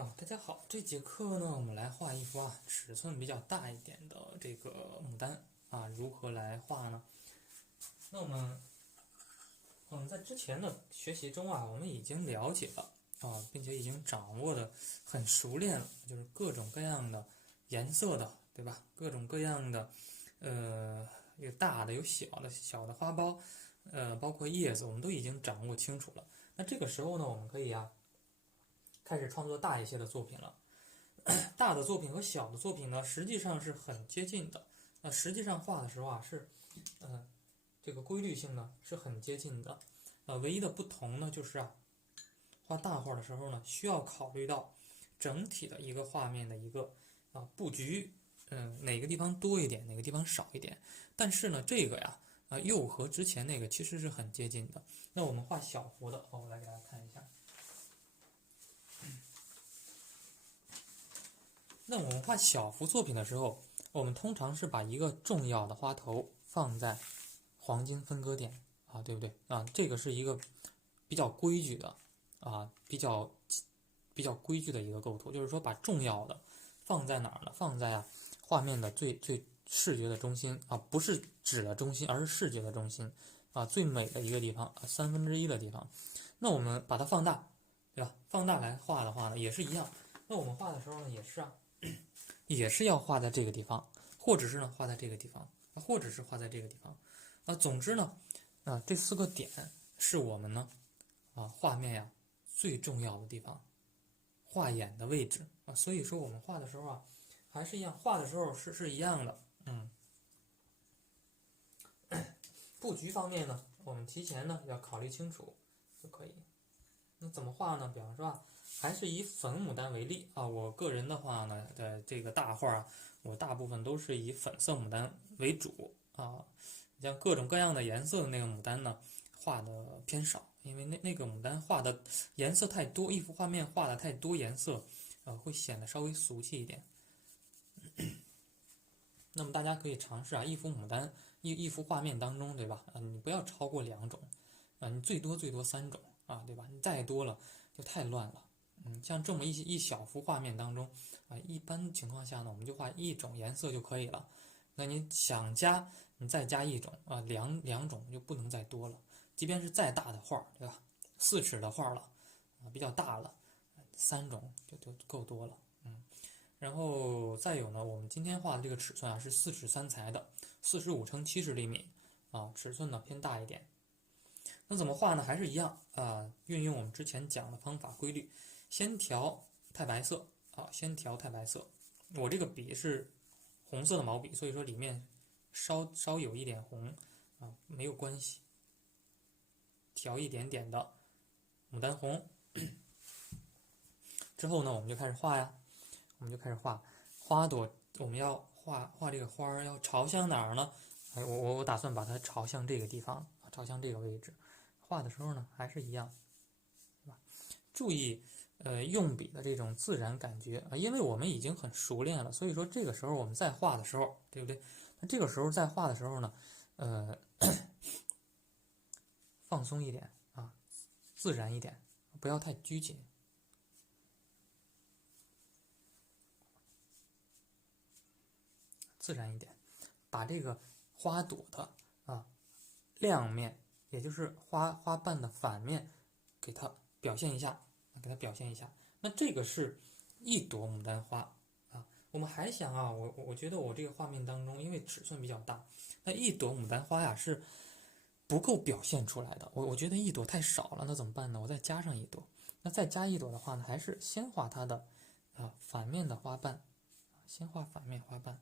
大家好，这节课呢，我们来画一幅尺寸比较大一点的这个牡丹如何来画呢？那我们在之前的学习中我们已经了解了并且已经掌握的很熟练了，就是各种各样的颜色的，对吧？各种各样的有大的有小的花苞，包括叶子，我们都已经掌握清楚了。那这个时候呢，我们可以开始创作大一些的作品了。大的作品和小的作品呢，实际上是很接近的。那实际上画的时候是，这个规律性呢是很接近的。唯一的不同呢就是画大画的时候呢，需要考虑到整体的一个画面的一个布局，哪个地方多一点，哪个地方少一点。但是呢，这个又和之前那个其实是很接近的。那我们画小幅的，我来给大家看一下。那我们画小幅作品的时候，我们通常是把一个重要的花头放在黄金分割点对不对这个是一个比较规矩的比较规矩的一个构图，就是说把重要的放在哪儿呢？放在画面的最视觉的中心不是指的中心，而是视觉的中心最美的一个地方1/3的地方。那我们把它放大，对吧？放大来画的话呢，也是一样。那我们画的时候呢，也是要画在这个地方，或者是呢画在这个地方，或者是画在这个地方总之呢这4个点是我们呢画面最重要的地方，画眼的位置所以说我们画的时候还是一样，画的时候是一样的。布局方面呢，我们提前呢要考虑清楚就可以。那怎么画呢？比方说还是以粉牡丹为例我个人的话呢这个大画我大部分都是以粉色牡丹为主像各种各样的颜色的那个牡丹呢，画的偏少，因为那个牡丹画的颜色太多，一幅画面画的太多颜色会显得稍微俗气一点。那么大家可以尝试一幅牡丹一幅画面当中，对吧你不要超过2种你最多3种对吧？你再多了就太乱了。像这么一小幅画面当中一般情况下呢，我们就画1种颜色就可以了。那你想加，你再加1种两种就不能再多了。即便是再大的画，对吧？4尺的画了比较大了，3种就够多了。然后再有呢，我们今天画的这个尺寸是4尺3裁的，45×70厘米尺寸呢偏大一点。那怎么画呢？还是一样运用我们之前讲的方法规律，先调太白色先调太白色。我这个笔是红色的毛笔，所以说里面稍有一点红没有关系。调一点点的牡丹红之后呢，我们就开始画花朵。我们要画这个花要朝向哪儿呢？我打算把它朝向这个地方，朝向这个位置。画的时候呢，还是一样，是吧？注意用笔的这种自然感觉因为我们已经很熟练了，所以说这个时候我们再画的时候，对不对？那这个时候再画的时候呢，放松一点自然一点，不要太拘谨。自然一点，把这个花朵的亮面，也就是花瓣的反面，给它表现一下，那这个是1朵牡丹花我们还想我觉得我这个画面当中，因为尺寸比较大，那1朵牡丹花是不够表现出来的。我觉得1朵太少了，那怎么办呢？我再加上1朵。那再加1朵的话呢，还是先画它的反面的花瓣，先画反面花瓣。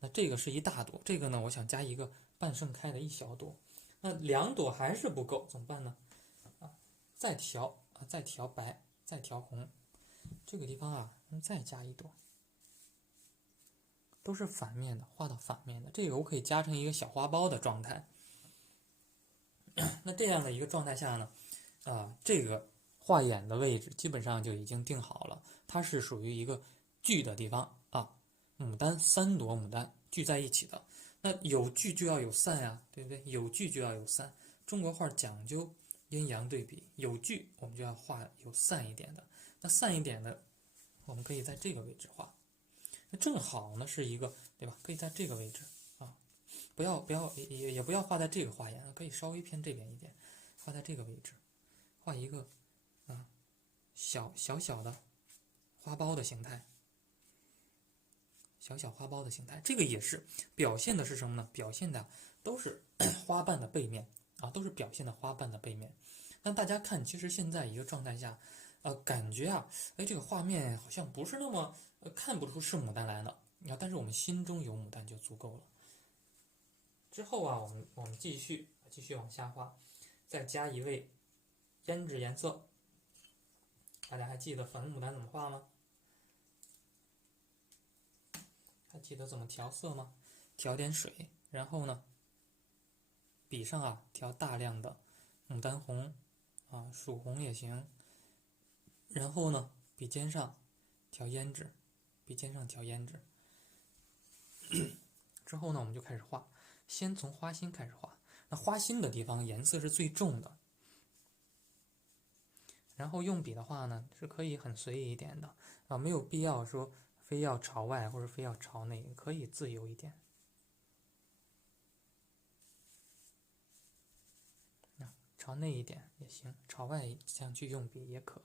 那这个是一大朵，这个呢，我想加一个半盛开的一小朵。那2朵还是不够，怎么办呢？再调再调白，再调红，这个地方再加1朵，都是反面的，画到反面的。这个我可以加成一个小花苞的状态。那这样的一个状态下呢，这个画眼的位置基本上就已经定好了，它是属于一个聚的地方牡丹3朵牡丹聚在一起的。那有聚就要有散对不对？有聚就要有散。中国画讲究阴阳对比，有聚我们就要画有散一点的，那散一点的我们可以在这个位置画，那正好呢是一个，对吧？可以在这个位置啊，也不要画在这个画眼，可以稍微偏这边一点，画在这个位置，画一个小的花苞的形态，小花苞的形态，这个也是表现的是什么呢？表现的都是花瓣的背面啊，都是表现的花瓣的背面。那大家看，其实现在一个状态下，感觉啊，哎，这个画面好像不是那么看不出是牡丹来的啊，但是我们心中有牡丹就足够了。之后啊，我们继续往下画，再加一位胭脂颜色。大家还记得粉牡丹怎么画吗？还记得怎么调色吗？调点水，然后呢，笔上啊调大量的牡丹红啊，曙红也行。然后呢，笔尖上调胭脂，之后呢，我们就开始画，先从花心开始画。那花心的地方颜色是最重的，然后用笔的话呢，是可以很随意一点的啊，没有必要说非要朝外或者非要朝内，可以自由一点。朝内一点也行，朝外这样去用笔也可。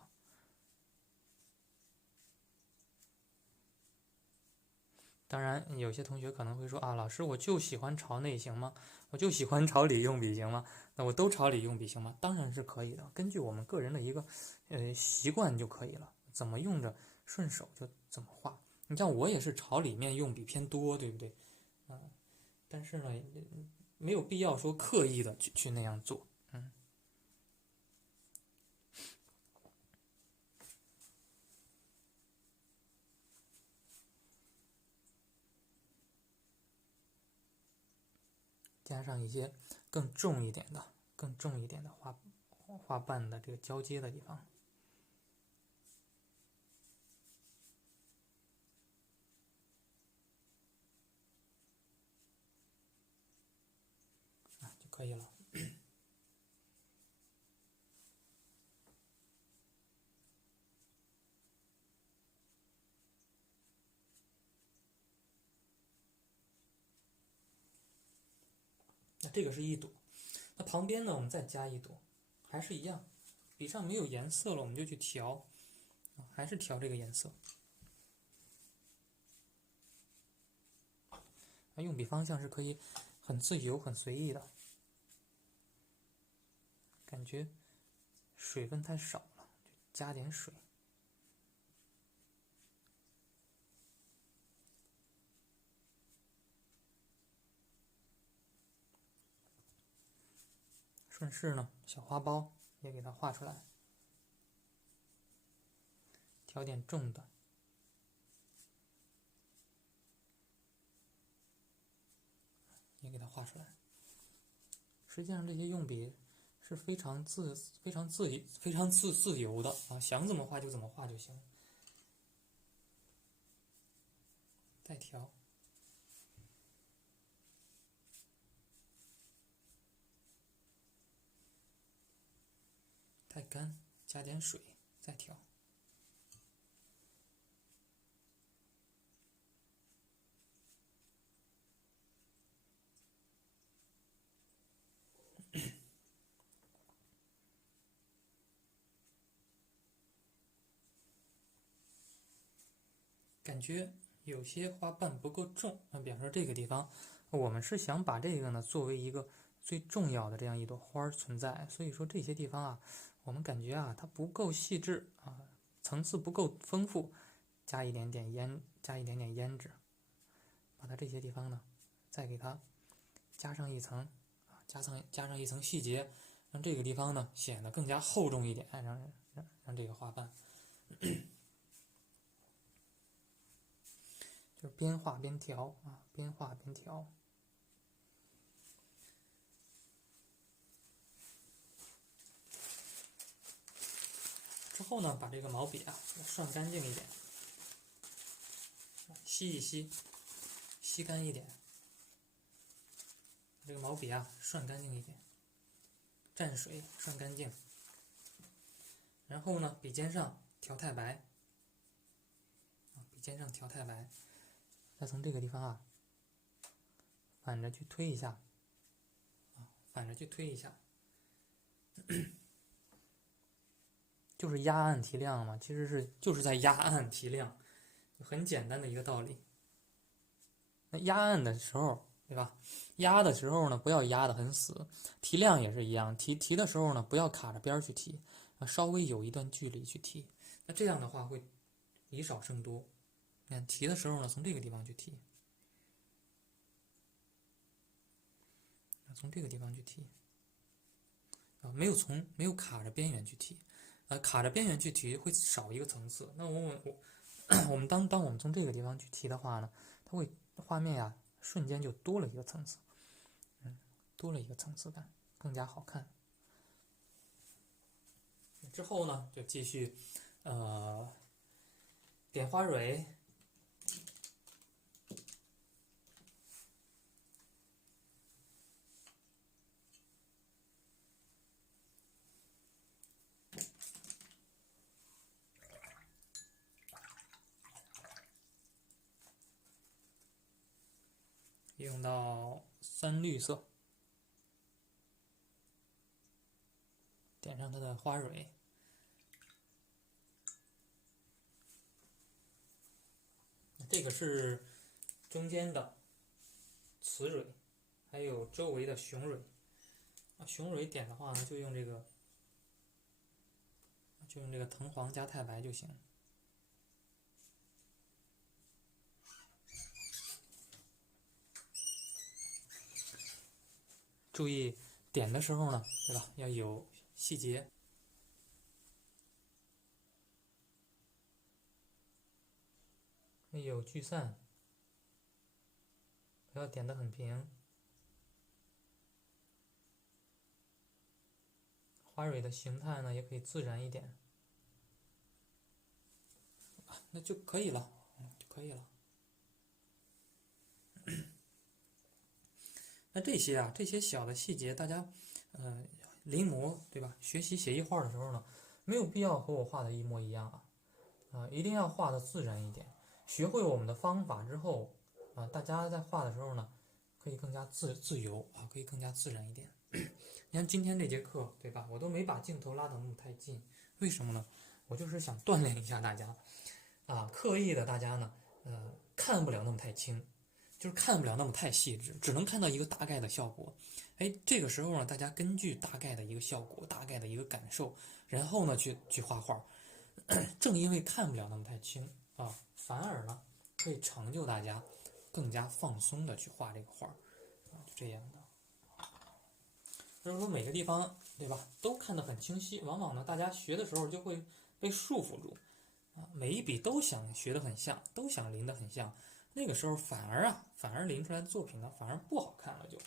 当然，有些同学可能会说啊，老师，我就喜欢朝内行吗？我就喜欢朝里用笔行吗？那我都朝里用笔行吗？当然是可以的，根据我们个人的一个习惯就可以了，怎么用着顺手就怎么画。你像我也是朝里面用笔偏多，对不对？但是呢，没有必要说刻意的去那样做。加上一些更重一点的花瓣的这个交接的地方，就可以了。那这个是一朵，那旁边呢，我们再加一朵，还是一样，笔上没有颜色了，我们就去调，还是调这个颜色。用笔方向是可以很自由、很随意的，感觉水分太少了，就加点水。顺势呢，小花苞也给它画出来，调点重的，也给它画出来。实际上这些用笔是非常自由的啊，想怎么画就怎么画就行。再调，太干，加点水，再调。感觉有些花瓣不够重，那比方说这个地方，我们是想把这个呢作为一个最重要的这样一朵花存在，所以说这些地方啊，我们感觉啊它不够细致啊，层次不够丰富，加一点点胭脂，把它这些地方呢再给它加上一层细节，让这个地方呢显得更加厚重一点，让这个花瓣。就是边画边调啊，边画边调。之后呢，把这个毛笔啊涮干净一点，吸一吸，吸干一点。这个毛笔啊涮干净一点。蘸水涮干净。然后呢，笔尖上调太白，笔尖上调太白，再从这个地方啊，反着去推一下，反着去推一下，就是压暗提亮嘛，其实就是在压暗提亮，很简单的一个道理。那压暗的时候，对吧？压的时候呢，不要压得很死；提亮也是一样，提的时候呢，不要卡着边儿去提，稍微有一段距离去提。那这样的话会以少胜多。你看提的时候呢，从这个地方去提，从这个地方去提，没有卡着边缘去提，卡着边缘去提会少一个层次。那我们当我们从这个地方去提的话呢，它会画面呀瞬间就多了一个层次，多了一个层次感，更加好看。之后呢，就继续点花蕊，用到3绿色，点上它的花蕊。这个是中间的雌蕊，还有周围的雄蕊。雄蕊点的话呢，就用这个藤黄加太白就行。注意点的时候呢，对吧？要有细节，要有聚散，不要点得很平。花蕊的形态呢，也可以自然一点，那就可以了，就可以了。那这些小的细节，大家临摹对吧？学习写意画的时候呢，没有必要和我画的一模一样一定要画的自然一点。学会我们的方法之后大家在画的时候呢，可以更加自由可以更加自然一点。你看今天这节课对吧？我都没把镜头拉得那么太近，为什么呢？我就是想锻炼一下大家刻意的大家呢看不了那么太清。就是看不了那么太细致，只能看到一个大概的效果。这个时候呢，大家根据大概的一个效果、大概的一个感受，然后呢去画画。正因为看不了那么太清反而呢可以成就大家更加放松的去画这个画就这样的。就是说每个地方对吧都看得很清晰，往往呢大家学的时候就会被束缚住每一笔都想学得很像，都想临得很像。那个时候反而临出来的作品呢，反而不好看了就。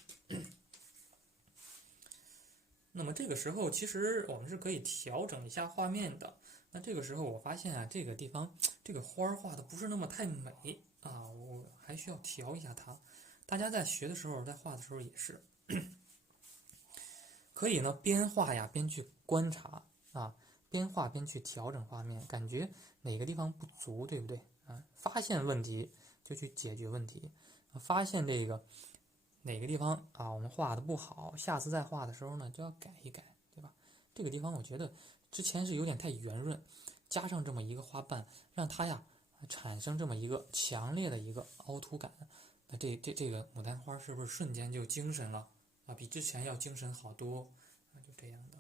那么这个时候，其实我们是可以调整一下画面的。那这个时候我发现这个地方这个花画的不是那么太美我还需要调一下它。大家在学的时候，在画的时候也是可以呢，边画边去观察边画边去调整画面，感觉哪个地方不足，对不对发现问题就去解决问题，发现这个哪个地方我们画的不好，下次再画的时候呢就要改一改，对吧？这个地方我觉得之前是有点太圆润，加上这么一个花瓣，让它产生这么一个强烈的一个凹凸感，那这个牡丹花是不是瞬间就精神了比之前要精神好多就这样的。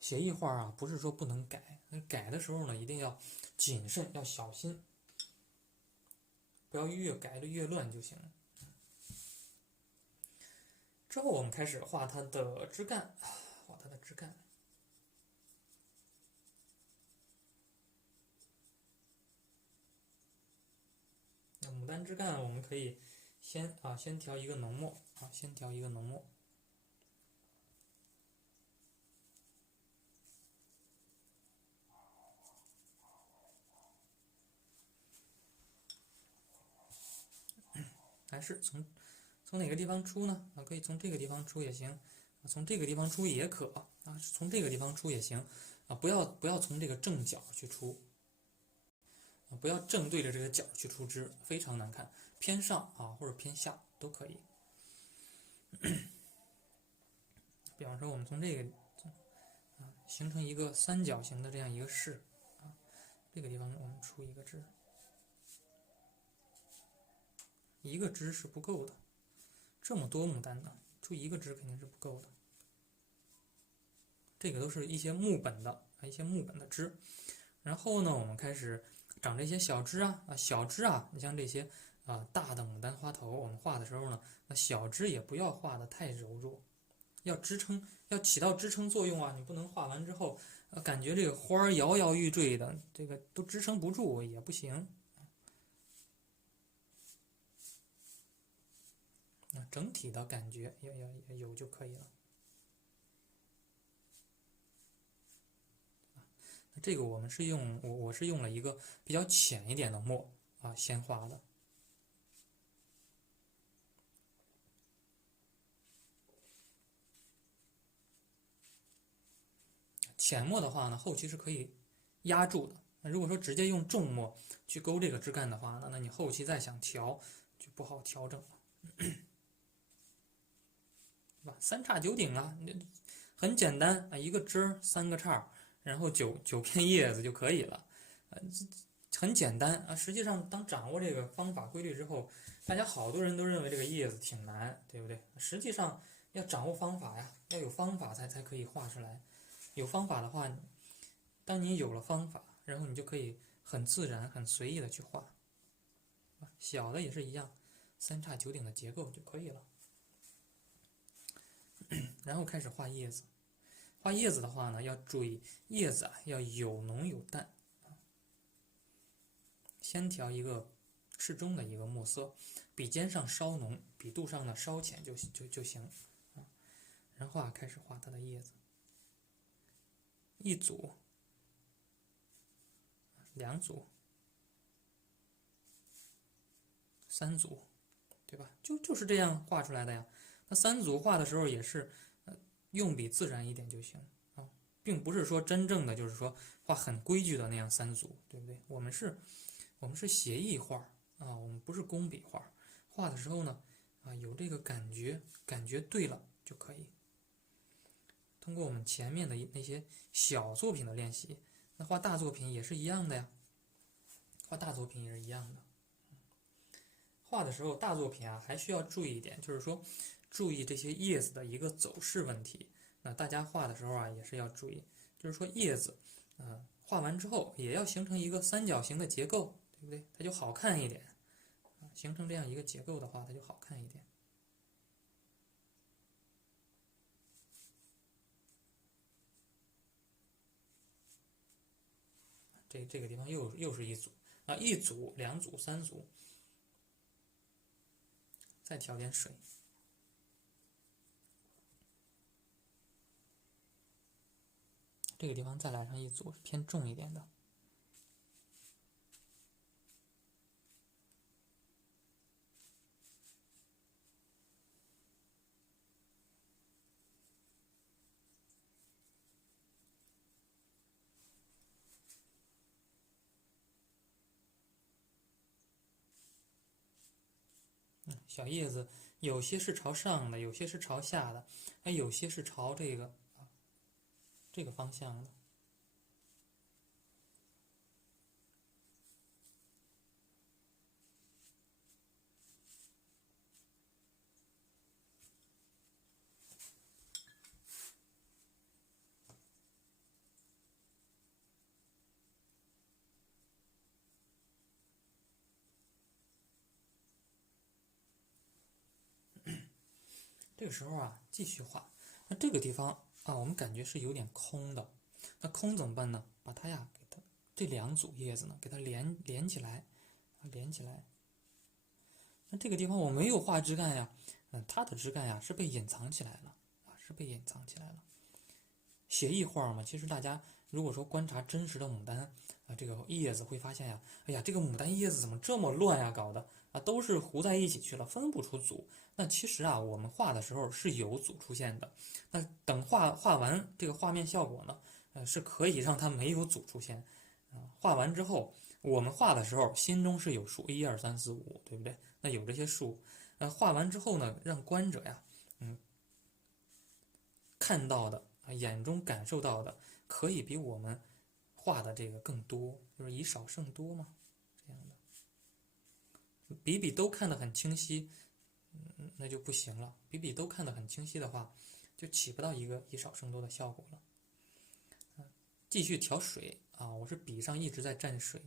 写意画不是说不能改，那改的时候呢，一定要谨慎，要小心，不要越改的越乱就行了。之后我们开始画它的枝干，画它的枝干。那牡丹枝干我们可以先调一个浓墨先调一个浓墨。还是从哪个地方出呢？可以从这个地方出也行，从这个地方出也可从这个地方出也行不要从这个正角去出不要正对着这个角去出枝，非常难看，偏上或者偏下都可以。比方说我们从这个形成一个三角形的这样一个势这个地方我们出一个枝，一个枝是不够的，这么多牡丹呢，出一个枝肯定是不够的。这个都是一些木本的枝，然后呢，我们开始长这些小枝小枝你像这些大的牡丹花头，我们画的时候呢，那小枝也不要画的太柔弱，要支撑，要起到支撑作用你不能画完之后感觉这个花摇摇欲坠的，这个都支撑不住也不行。整体的感觉要有就可以了。这个我们是我是用了一个比较浅一点的墨先画的。浅墨的话呢，后期是可以压住的。那如果说直接用重墨去勾这个枝干的话呢，那你后期再想调就不好调整了，对吧？三叉九顶很简单一个枝三个叉，然后九片叶子就可以了，很简单实际上，当掌握这个方法规律之后，大家好多人都认为这个叶子挺难，对不对？实际上要掌握方法呀，要有方法才可以画出来。有方法的话，当你有了方法，然后你就可以很自然、很随意的去画。小的也是一样，三叉九顶的结构就可以了。然后开始画叶子。画叶子的话呢，要注意叶子要有浓有淡。先调一个适中的一个墨色，笔尖上稍浓，笔肚上呢稍浅就行然后开始画它的叶子，一组、两组、三组，对吧？就是这样画出来的呀。那三组画的时候也是用笔自然一点就行并不是说真正的就是说画很规矩的那样三组，对不对？我们是写意画我们不是工笔画，画的时候呢有这个感觉对了就可以。通过我们前面的那些小作品的练习，那画大作品也是一样的呀，画大作品也是一样的。画的时候大作品还需要注意一点，就是说注意这些叶子的一个走势问题。那大家画的时候也是要注意，就是说叶子画完之后也要形成一个三角形的结构，对不对？它就好看一点形成这样一个结构的话，它就好看一点。这个地方又是一组一组、两组、三组，再调点水。这个地方再来上一组，是偏重一点的。小叶子有些是朝上的，有些是朝下的，有些是朝这个方向的。这个时候继续画。那这个地方我们感觉是有点空的，那空怎么办呢？把它给它这两组叶子呢，给它连起来，连起来。那这个地方我没有画枝干呀，它的枝干是被隐藏起来了是被隐藏起来了。写意画嘛，其实大家如果说观察真实的牡丹啊，这个叶子会发现呀，哎呀，这个牡丹叶子怎么这么乱呀，搞的啊，都是糊在一起去了，分不出组。那其实啊，我们画的时候是有组出现的。那等画完这个画面效果呢，是可以让它没有组出现。画完之后，我们画的时候心中是有数，1、2、3、4、5，对不对？那有这些数，画完之后呢，让观者呀，看到的啊，眼中感受到的，可以比我们画的这个更多，就是以少胜多嘛，这样的，比都看得很清晰，那就不行了。比都看得很清晰的话，就起不到一个以少胜多的效果了。继续调水啊，我是笔上一直在蘸水，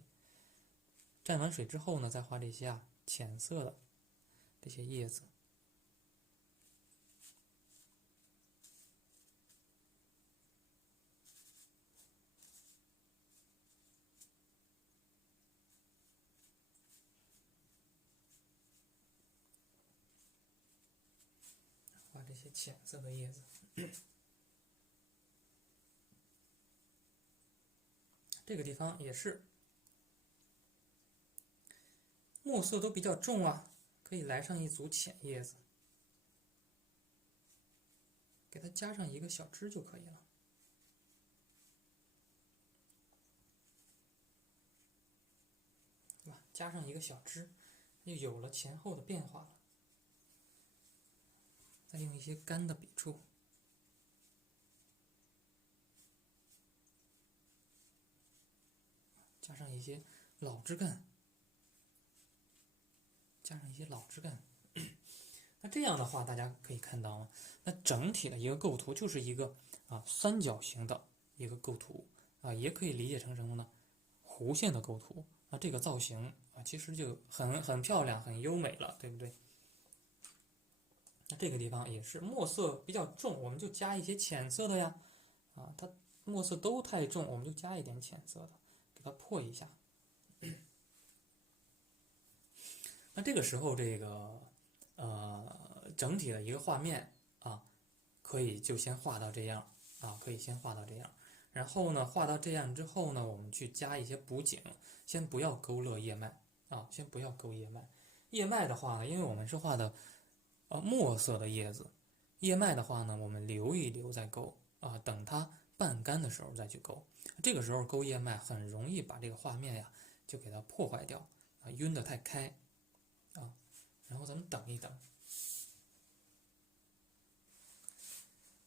蘸完水之后呢，再画这些啊浅色的这些叶子。画这些浅色的叶子，这个地方也是墨色都比较重啊，可以来上一组浅叶子，给它加上一个小枝就可以了。对吧？加上一个小枝，就有了前后的变化了。再用一些干的笔触，加上一些老枝干，那这样的话，大家可以看到啊，那整体的一个构图就是一个三角形的一个构图啊，也可以理解成什么呢？弧线的构图啊，这个造型啊，其实就很漂亮、很优美了，对不对？那这个地方也是墨色比较重，我们就加一些浅色的呀，啊，它墨色都太重，我们就加一点浅色的，给它破一下。那这个时候，这个整体的一个画面啊，可以就先画到这样啊，可以先画到这样。然后呢，画到这样之后呢，我们去加一些补景，先不要勾勒叶脉啊，先不要勾叶脉。叶脉的话呢，因为我们是画的墨色的叶子，叶脉的话呢，我们留一留再勾啊，等它半干的时候再去勾。这个时候勾叶脉很容易把这个画面呀就给它破坏掉啊，晕得太开啊。然后咱们等一等。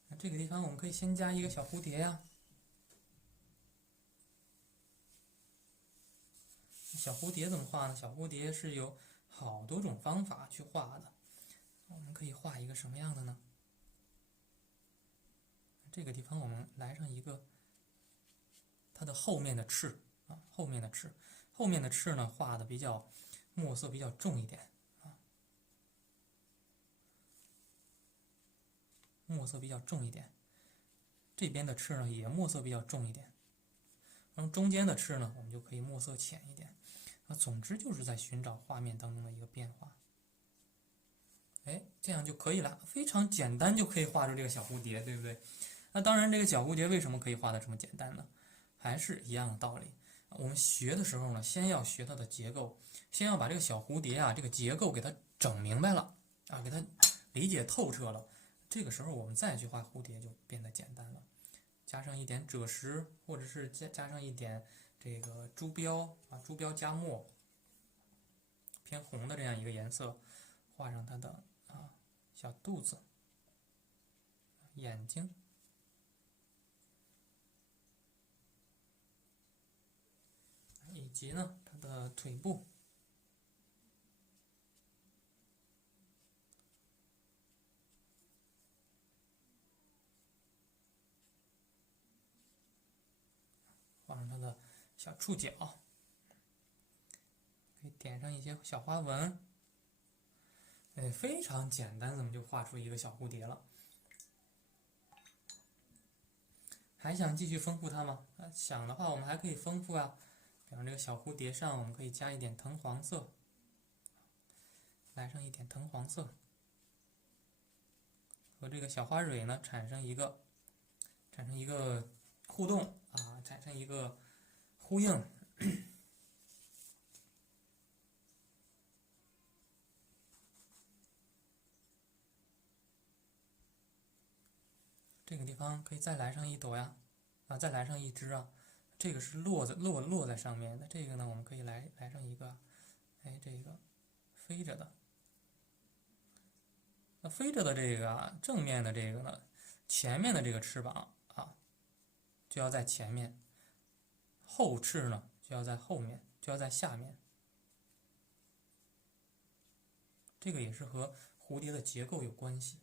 那这个地方我们可以先加一个小蝴蝶呀。小蝴蝶怎么画呢？小蝴蝶是有好多种方法去画的。我们可以画一个什么样的呢？这个地方我们来上一个它的后面的翅啊，后面的翅呢画的比较墨色比较重一点啊，墨色比较重一点。这边的翅呢也墨色比较重一点，然后中间的翅呢我们就可以墨色浅一点。总之就是在寻找画面当中的一个变化。哎，这样就可以了，非常简单就可以画出这个小蝴蝶，对不对？那当然，这个小蝴蝶为什么可以画得这么简单呢？还是一样的道理。我们学的时候呢，先要学它的结构，先要把这个小蝴蝶啊这个结构给它整明白了啊，给它理解透彻了。这个时候我们再去画蝴蝶就变得简单了，加上一点赭石，或者是加上一点这个朱标啊，朱标加墨，偏红的这样一个颜色，画上它的小肚子、眼睛，以及呢它的腿部。画上它的小触角，可以点上一些小花纹。哎，非常简单，咱们就画出一个小蝴蝶了。还想继续丰富它吗？想的话，我们还可以丰富啊。比方这个小蝴蝶上，我们可以加一点藤黄色，来上一点藤黄色，和这个小花蕊呢产生一个产生一个互动啊，产生一个呼应。这个地方可以再来上一朵呀，啊，再来上一只啊。这个是落在上面的，这个呢，我们可以来上一个，哎，这个飞着的。那飞着的这个啊，正面的这个呢，前面的这个翅膀啊，就要在前面，后翅呢就要在后面，就要在下面。这个也是和蝴蝶的结构有关系。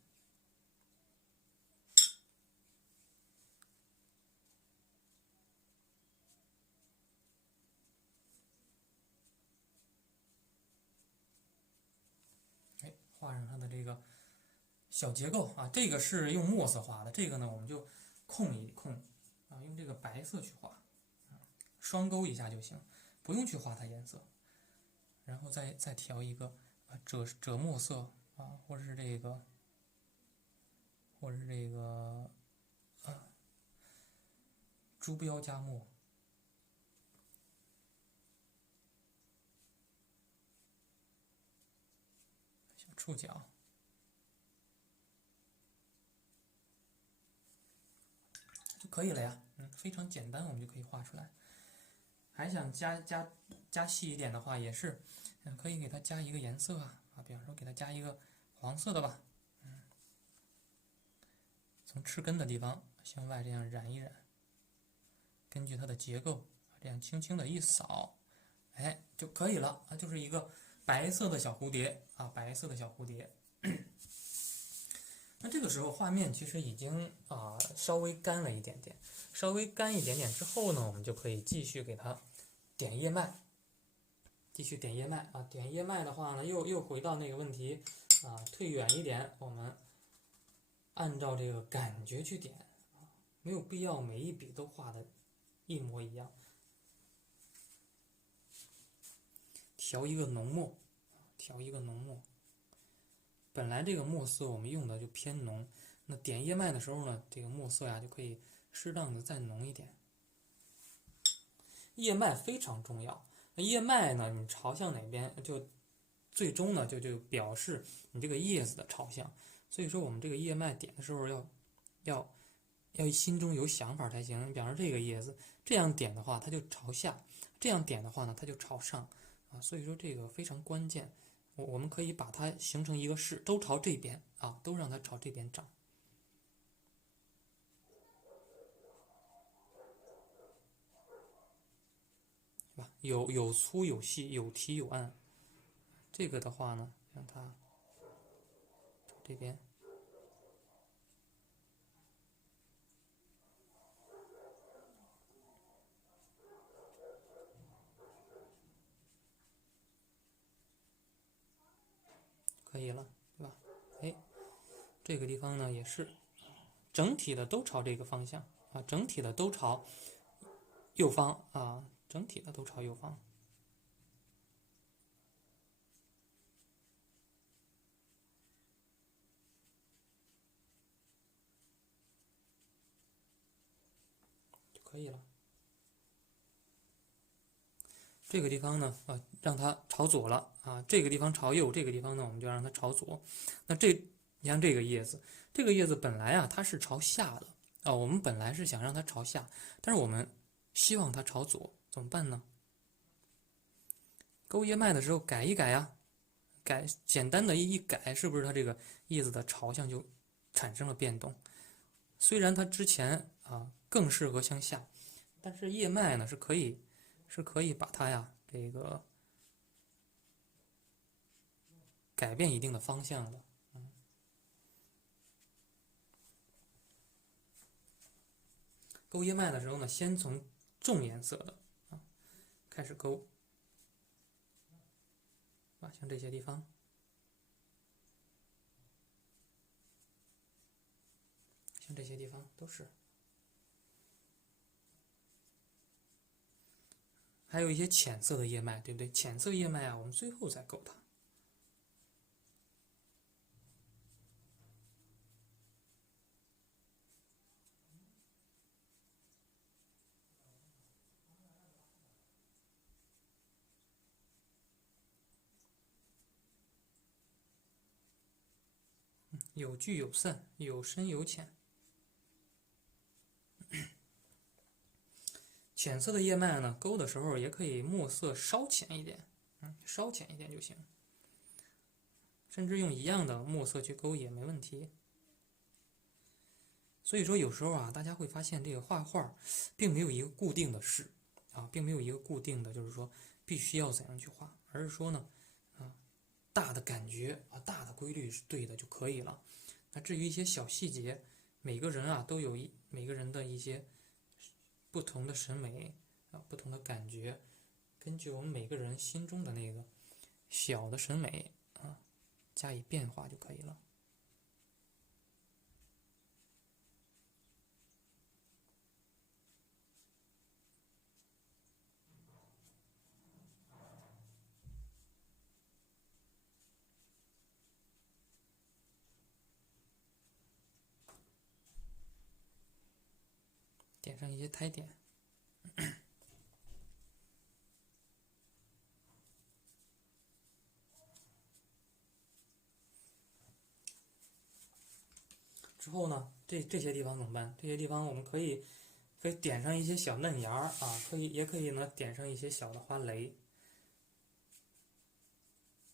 哎，画上它的这个小结构啊，这个是用墨色画的，这个呢我们就控一控啊，用这个白色去画，双勾一下就行，不用去画它颜色。然后再调一个赭墨色啊，或者是这个朱标加墨，小触角就可以了呀。非常简单，我们就可以画出来。还想加细一点的话，也是，可以给它加一个颜色啊，比方说给它加一个黄色的吧。从翅根的地方向外这样染一染，根据它的结构，这样轻轻的一扫，哎，就可以了啊，就是一个白色的小蝴蝶啊，白色的小蝴蝶。那这个时候画面其实已经稍微干了一点点，稍微干一点点之后呢，我们就可以继续给它点叶脉，继续点叶脉啊。点叶脉的话呢，又回到那个问题啊，退远一点，我们按照这个感觉去点啊，没有必要每一笔都画的一模一样。调一个浓墨，调一个浓墨。本来这个墨色我们用的就偏浓，那点叶脉的时候呢，这个墨色呀就可以适当的再浓一点。叶脉非常重要，那叶脉呢，你朝向哪边，就最终呢就表示你这个叶子的朝向。所以说我们这个叶脉点的时候要心中有想法才行。比方说这个叶子这样点的话，它就朝下；这样点的话呢，它就朝上啊。所以说这个非常关键。我们可以把它形成一个势，都朝这边啊，都让它朝这边长，是吧？有粗有细，有提有暗。这个的话呢，让它朝这边。可以了，对吧？哎，这个地方呢也是整体的都朝这个方向啊，整体的都朝右方啊，整体的都朝右方。就可以了。这个地方呢，让它朝左了啊，这个地方朝右，这个地方呢，我们就让它朝左。那你像这个叶子，这个叶子本来啊它是朝下的啊，我们本来是想让它朝下，但是我们希望它朝左，怎么办呢？勾叶脉的时候改一改呀，简单的一改，是不是它这个叶子的朝向就产生了变动？虽然它之前更适合向下，但是叶脉呢是可以把它呀这个改变一定的方向的。勾叶脉的时候呢，先从重颜色的开始勾像这些地方，像这些地方都是。还有一些浅色的叶脉，对不对？浅色叶脉啊，我们最后再勾它。有聚有散，有深有浅。浅色的叶脉呢，勾的时候也可以墨色稍浅一点，稍浅一点就行，甚至用一样的墨色去勾也没问题。所以说有时候啊，大家会发现这个画画并没有一个固定的式啊，并没有一个固定的，就是说必须要怎样去画，而是说呢，大的感觉啊，大的规律是对的就可以了。那至于一些小细节，每个人啊都有每个人的一些不同的审美啊，不同的感觉，根据我们每个人心中的那个小的审美啊，加以变化就可以了。点上一些苔点。之后呢，这些地方怎么办？这些地方我们可以点上一些小嫩芽啊，也可以呢点上一些小的花蕾、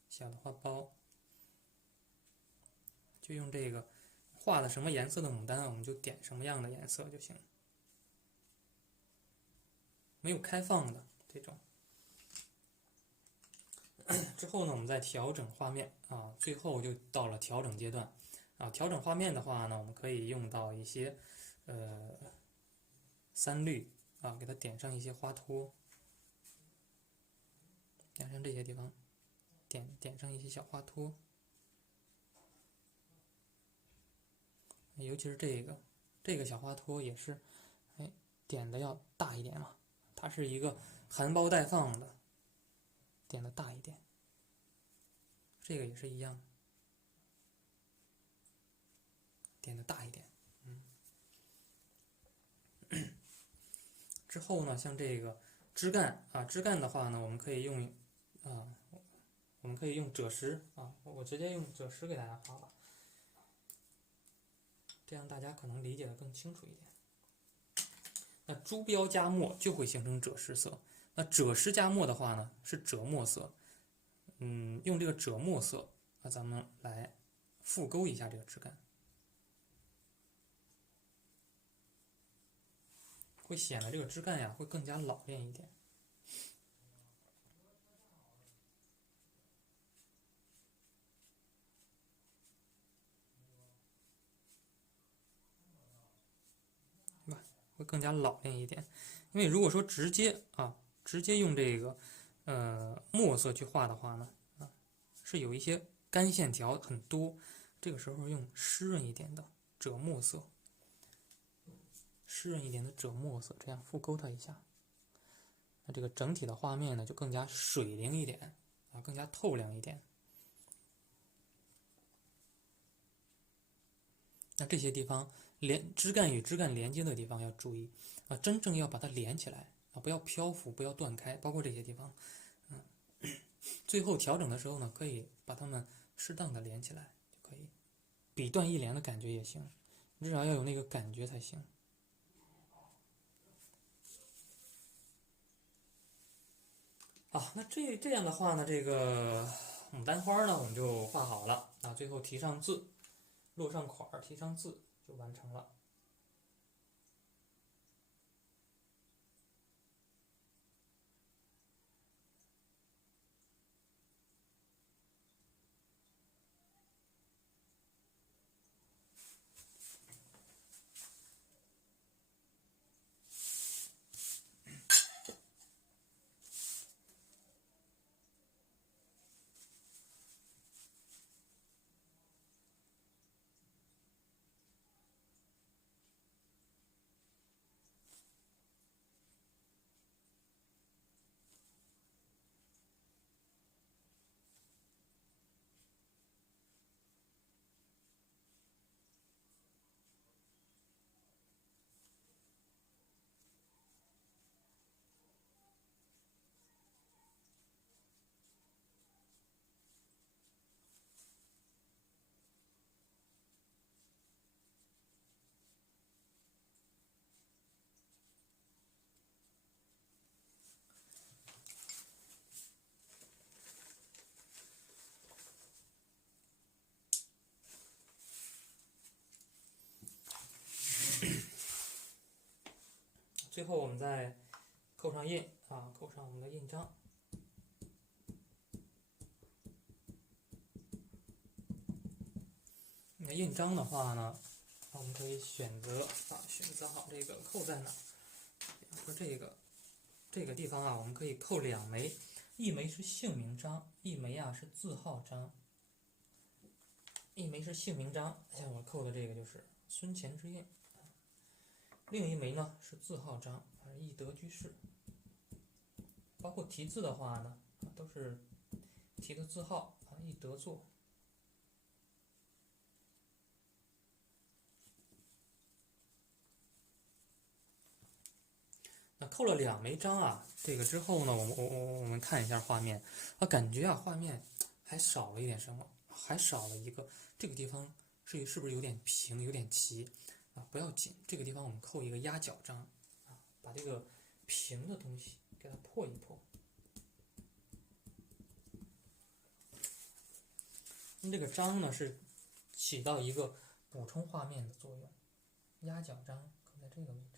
小的花苞，就用这个画的什么颜色的牡丹，我们就点什么样的颜色就行，没有开放的这种。之后呢，我们再调整画面啊，最后就到了调整阶段啊。调整画面的话呢，我们可以用到一些三绿啊，给它点上一些花托，点上这些地方，点上一些小花托，尤其是这个小花托也是，点的要大一点嘛，它是一个含苞待放的，点的大一点。这个也是一样，点的大一点。之后呢，像这个枝干啊，枝干的话呢，我们可以用赭石啊，我直接用赭石给大家画吧，这样大家可能理解的更清楚一点。那朱标加墨就会形成赭石色，那赭石加墨的话呢是赭墨色，用这个赭墨色啊，咱们来复勾一下这个枝干，会显得这个枝干呀会更加老练一点。会更加老练一点，因为如果说直接用这个墨色去画的话呢，是有一些干线条很多，这个时候用湿润一点的赭墨色，这样复勾它一下，那这个整体的画面呢就更加水灵一点啊，更加透亮一点。那这些地方枝干与枝干连接的地方要注意啊，真正要把它连起来啊，不要漂浮，不要断开，包括这些地方，最后调整的时候呢，可以把它们适当的连起来，就可以笔断意连的感觉也行，至少要有那个感觉才行。好，那这样的话呢，这个牡丹花呢，我们就画好了啊，最后提上字，落上款，提上字就完成了。最后我们再扣上印啊，扣上我们的印章。那印章的话呢，我们可以选择好这个扣在哪儿。比如说这个地方啊，我们可以扣2枚，一枚是姓名章，一枚啊是字号章。一枚是姓名章，像我扣的这个就是孙乾之印。另一枚呢是字号章，懿德居士。包括题字的话呢，都是题的字号懿德作。那扣了2枚章啊，这个之后呢，我们看一下画面，感觉啊画面还少了一点什么，还少了一个这个地方是不是有点平，有点齐啊？不要紧，这个地方我们扣一个压脚章啊，把这个平的东西给它破一破。这个章呢是起到一个补充画面的作用，压脚章扣在这个位置。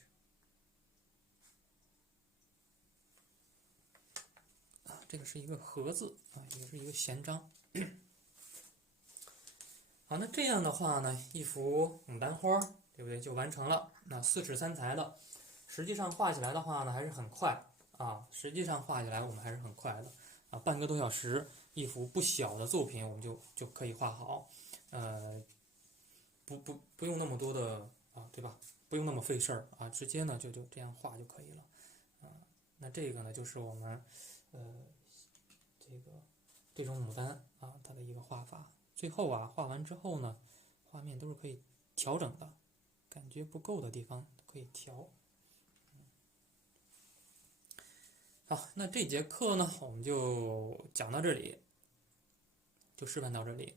这个是一个合字啊，也是一个闲章。好，那这样的话呢，一幅牡丹花，对不对？就完成了。那4尺3裁的，实际上画起来的话呢，还是很快啊。实际上画起来我们还是很快的啊，半个多小时，一幅不小的作品我们就可以画好。不用那么多的啊，对吧？不用那么费事儿啊，直接呢就这样画就可以了啊。那这个呢就是我们这种牡丹啊，它的一个画法。最后啊，画完之后呢，画面都是可以调整的，感觉不够的地方可以调。好，那这节课呢，我们就讲到这里，就示范到这里。